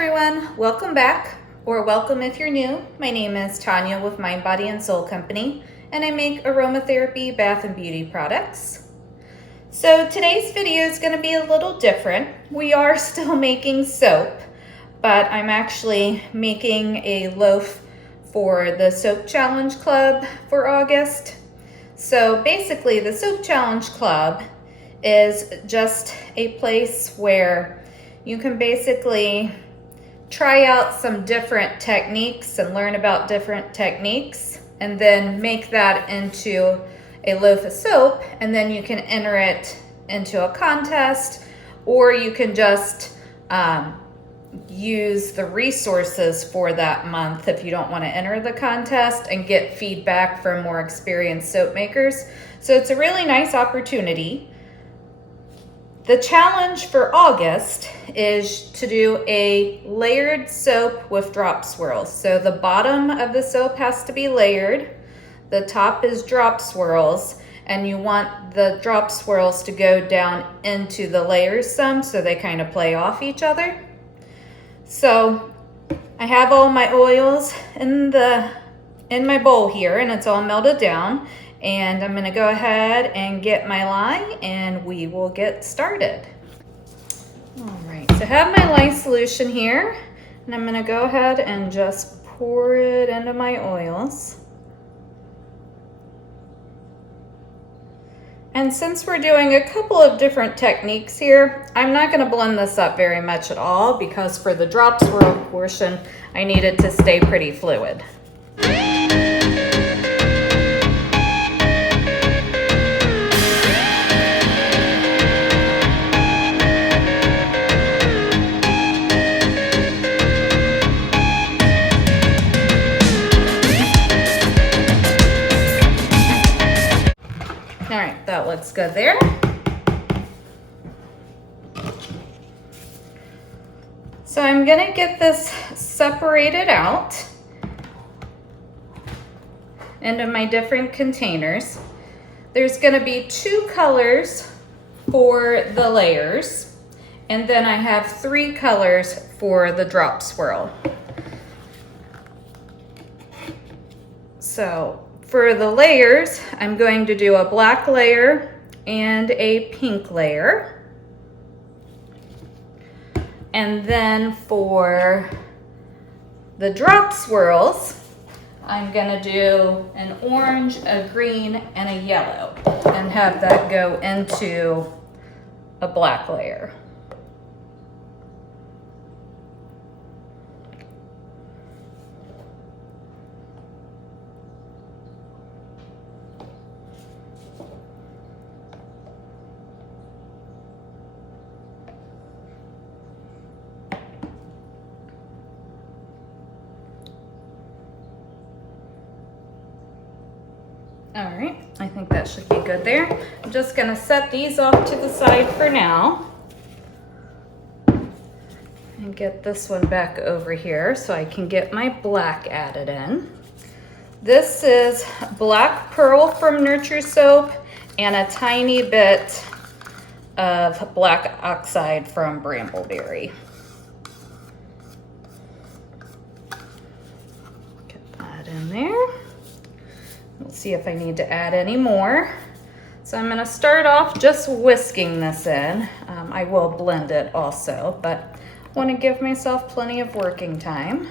everyone, welcome back, or welcome if you're new. My name is Tanya with Mind, Body, and Soul Company, and I make aromatherapy, bath, and beauty products. So today's video is going to be a little different. We are still making soap, but I'm actually making a loaf for the Soap Challenge Club for August. So basically, the Soap Challenge Club is just a place where you can basically try out some different techniques and learn about different techniques, and then make that into a loaf of soap, and then you can enter it into a contest, or you can just use the resources for that month if you don't want to enter the contest and get feedback from more experienced soap makers. So it's a really nice opportunity. The challenge for August is to do a layered soap with drop swirls. So the bottom of the soap has to be layered, the top is drop swirls, and you want the drop swirls to go down into the layers some so they kind of play off each other. So I have all my oils in my bowl here, and it's all melted down. And I'm gonna go ahead and get my lye and we will get started. All right, so I have my lye solution here, and I'm gonna go ahead and just pour it into my oils. And since we're doing a couple of different techniques here, I'm not gonna blend this up very much at all, because for the drop swirl portion, I need it to stay pretty fluid. All right, that looks good there. So I'm gonna get this separated out into my different containers. There's gonna be 2 colors for the layers, and then I have 3 colors for the drop swirl. So for the layers, I'm going to do a black layer and a pink layer. And then for the drop swirls, I'm gonna do an orange, a green, and a yellow, and have that go into a black layer. All right, I think that should be good there. I'm just gonna set these off to the side for now and get this one back over here so I can get my black added in. This is Black Pearl from Nurture Soap and a tiny bit of black oxide from Brambleberry. Get that in there. We'll see if I need to add any more. So I'm gonna start off just whisking this in. I will blend it also, but I wanna give myself plenty of working time.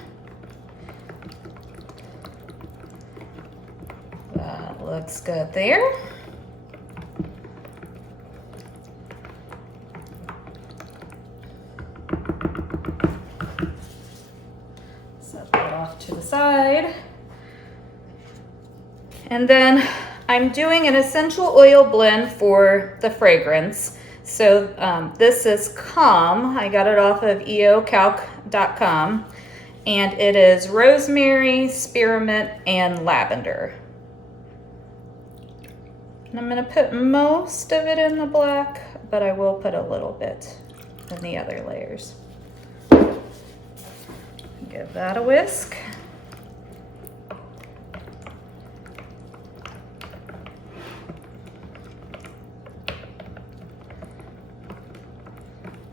That looks good there. Set that off to the side. And then I'm doing an essential oil blend for the fragrance. So this is Calm. I got it off of eocalc.com. And it is rosemary, spearmint, and lavender. And I'm gonna put most of it in the black, but I will put a little bit in the other layers. Give that a whisk.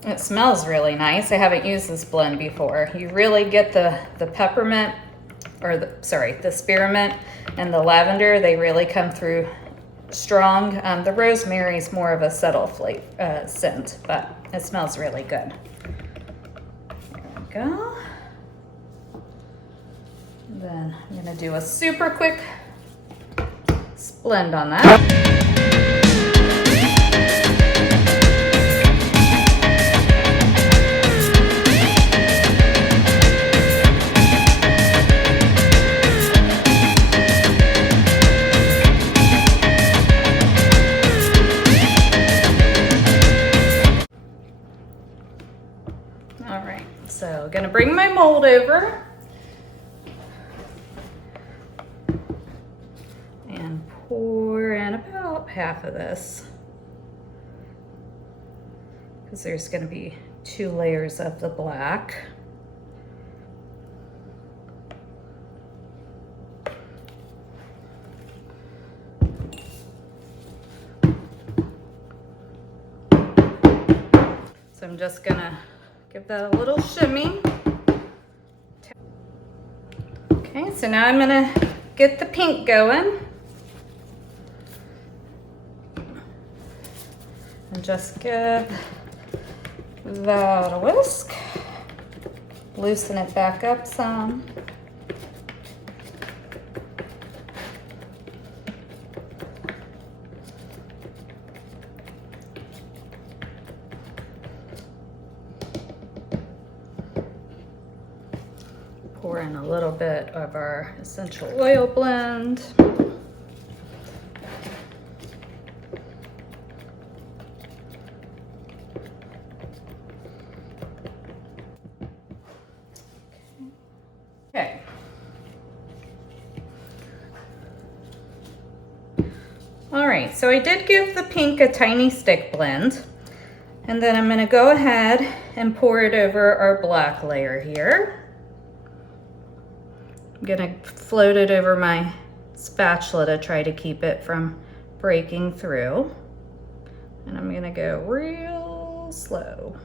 It smells really nice. I haven't used this blend before. You really get the peppermint, or the spearmint and the lavender. They really come through strong. The rosemary is more of a subtle scent, but it smells really good. There we go. And then I'm gonna do a super quick blend on that. So gonna bring my mold over and pour in about half of this, because there's gonna be 2 layers of the black. So I'm just gonna give that a little shimmy. Okay, so now I'm gonna get the pink going. And just give that a whisk. Loosen it back up some. Pour in a little bit of our essential oil blend. Okay. All right, so I did give the pink a tiny stick blend, and then I'm gonna go ahead and pour it over our black layer here. I'm gonna float it over my spatula to try to keep it from breaking through. And I'm gonna go real slow.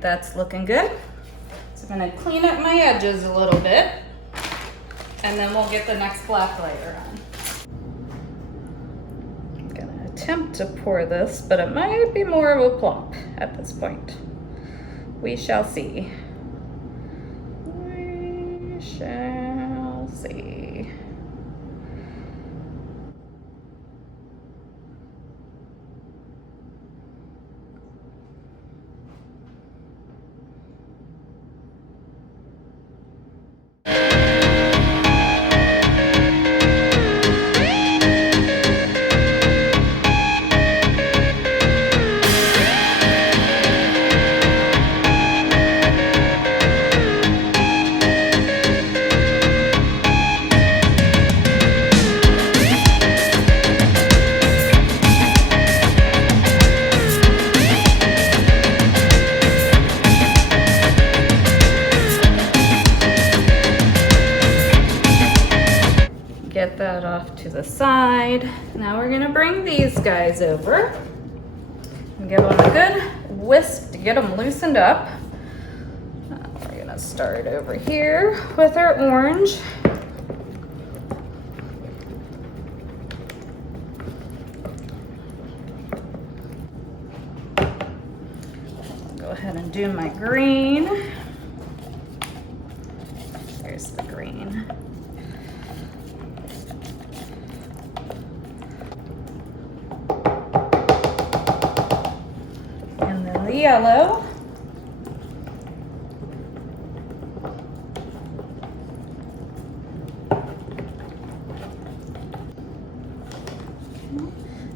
That's looking good. So I'm gonna clean up my edges a little bit, and then we'll get the next black layer on. I'm gonna attempt to pour this, but it might be more of a plop at this point. We shall see. We shall see. Get that off to the side. Now we're gonna bring these guys over and give them a good whisk to get them loosened up. We're gonna start over here with our orange. I'll go ahead and do my green. There's the green. The yellow.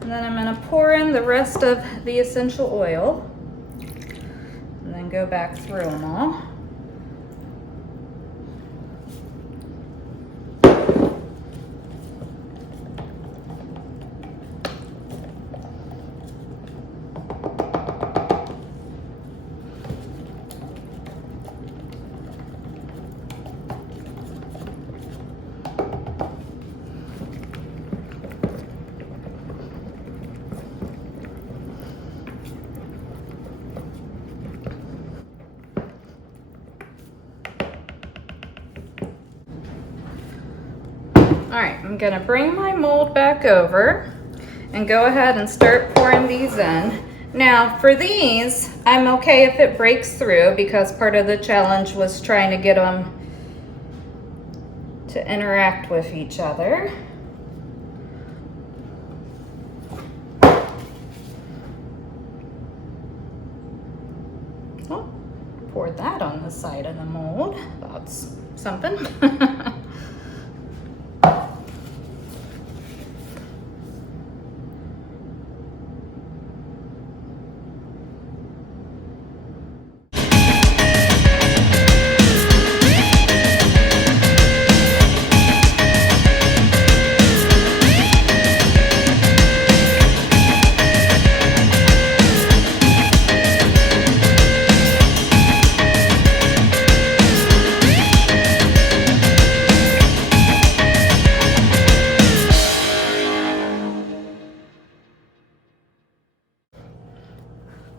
And then I'm going to pour in the rest of the essential oil and then go back through them all. I'm gonna bring my mold back over and go ahead and start pouring these in. Now for these, I'm okay if it breaks through because part of the challenge was trying to get them to interact with each other. Oh, poured that on the side of the mold. That's something.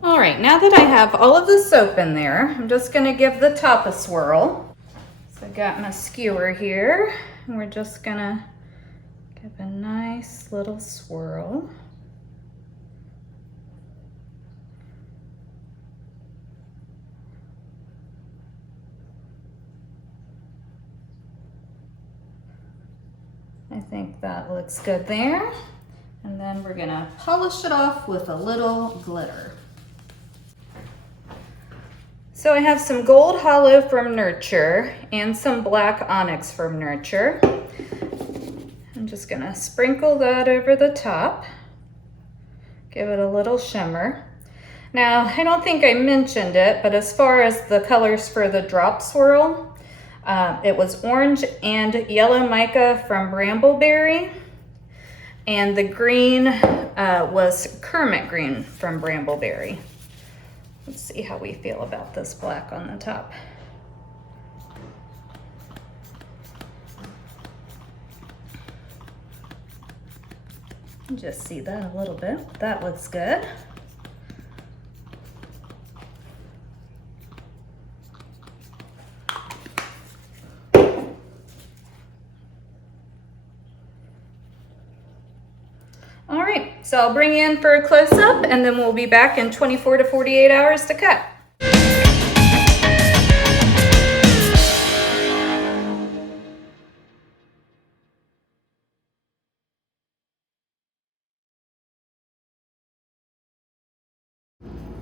All right, now that I have all of the soap in there, I'm just gonna give the top a swirl. So I got my skewer here, and we're just gonna give a nice little swirl. I think that looks good there. And then we're gonna polish it off with a little glitter. So I have some gold hollow from Nurture and some black onyx from Nurture. I'm just gonna sprinkle that over the top, give it a little shimmer. Now, I don't think I mentioned it, but as far as the colors for the drop swirl, it was orange and yellow mica from Brambleberry, and the green was Kermit green from Brambleberry. Let's see how we feel about this black on the top. Just see that a little bit. That looks good. All right, so I'll bring you in for a close-up and then we'll be back in 24 to 48 hours to cut.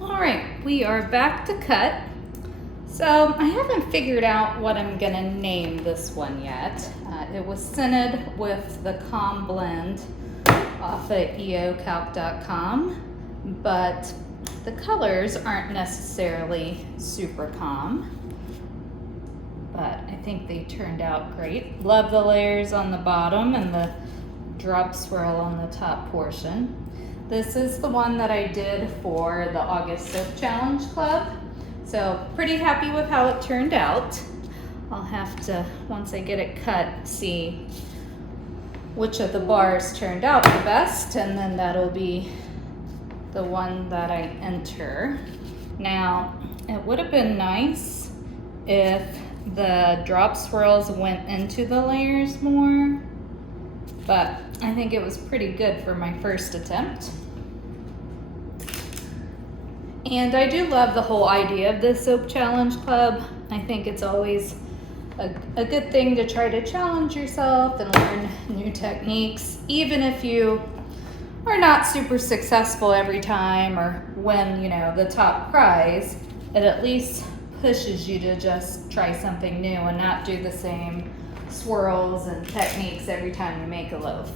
All right, we are back to cut. So I haven't figured out what I'm gonna name this one yet. It was scented with the Calm Blend off at eocalc.com, but the colors aren't necessarily super calm, but I think they turned out great. Love the layers on the bottom and the drop swirl on the top portion. This is the one that I did for the August Soap Challenge Club, so pretty happy with how it turned out. I'll have to, once I get it cut, see which of the bars turned out the best, and then that'll be the one that I enter. Now, it would have been nice if the drop swirls went into the layers more, but I think it was pretty good for my first attempt. And I do love the whole idea of the Soap Challenge Club. I think it's always a good thing to try to challenge yourself and learn new techniques, even if you are not super successful every time or win, you know, the top prize. It at least pushes you to just try something new and not do the same swirls and techniques every time you make a loaf.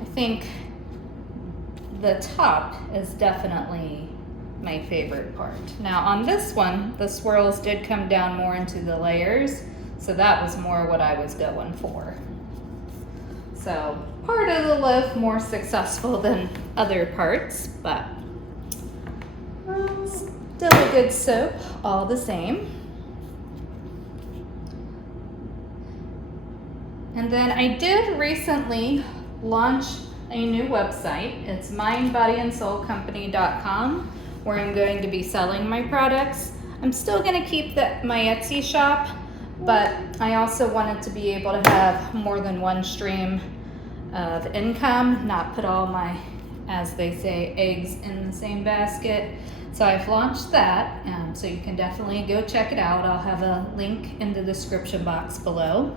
I think the top is definitely my favorite part. Now on this one, the swirls did come down more into the layers, so that was more what I was going for. So part of the loaf more successful than other parts, but still a good soap all the same. And then I did recently launch a new website. It's mindbodyandsoulcompany.com, where I'm going to be selling my products. I'm still going to keep my Etsy shop, but I also wanted to be able to have more than one stream of income, not put all my, as they say, eggs in the same basket. So I've launched that, so you can definitely go check it out. I'll have a link in the description box below.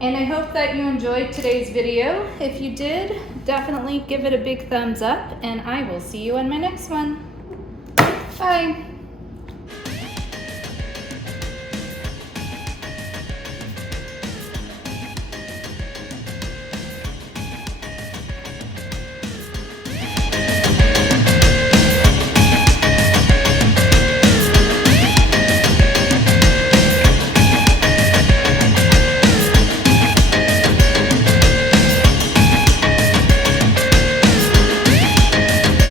And I hope that you enjoyed today's video. If you did, definitely give it a big thumbs up, and I will see you in my next one. Bye.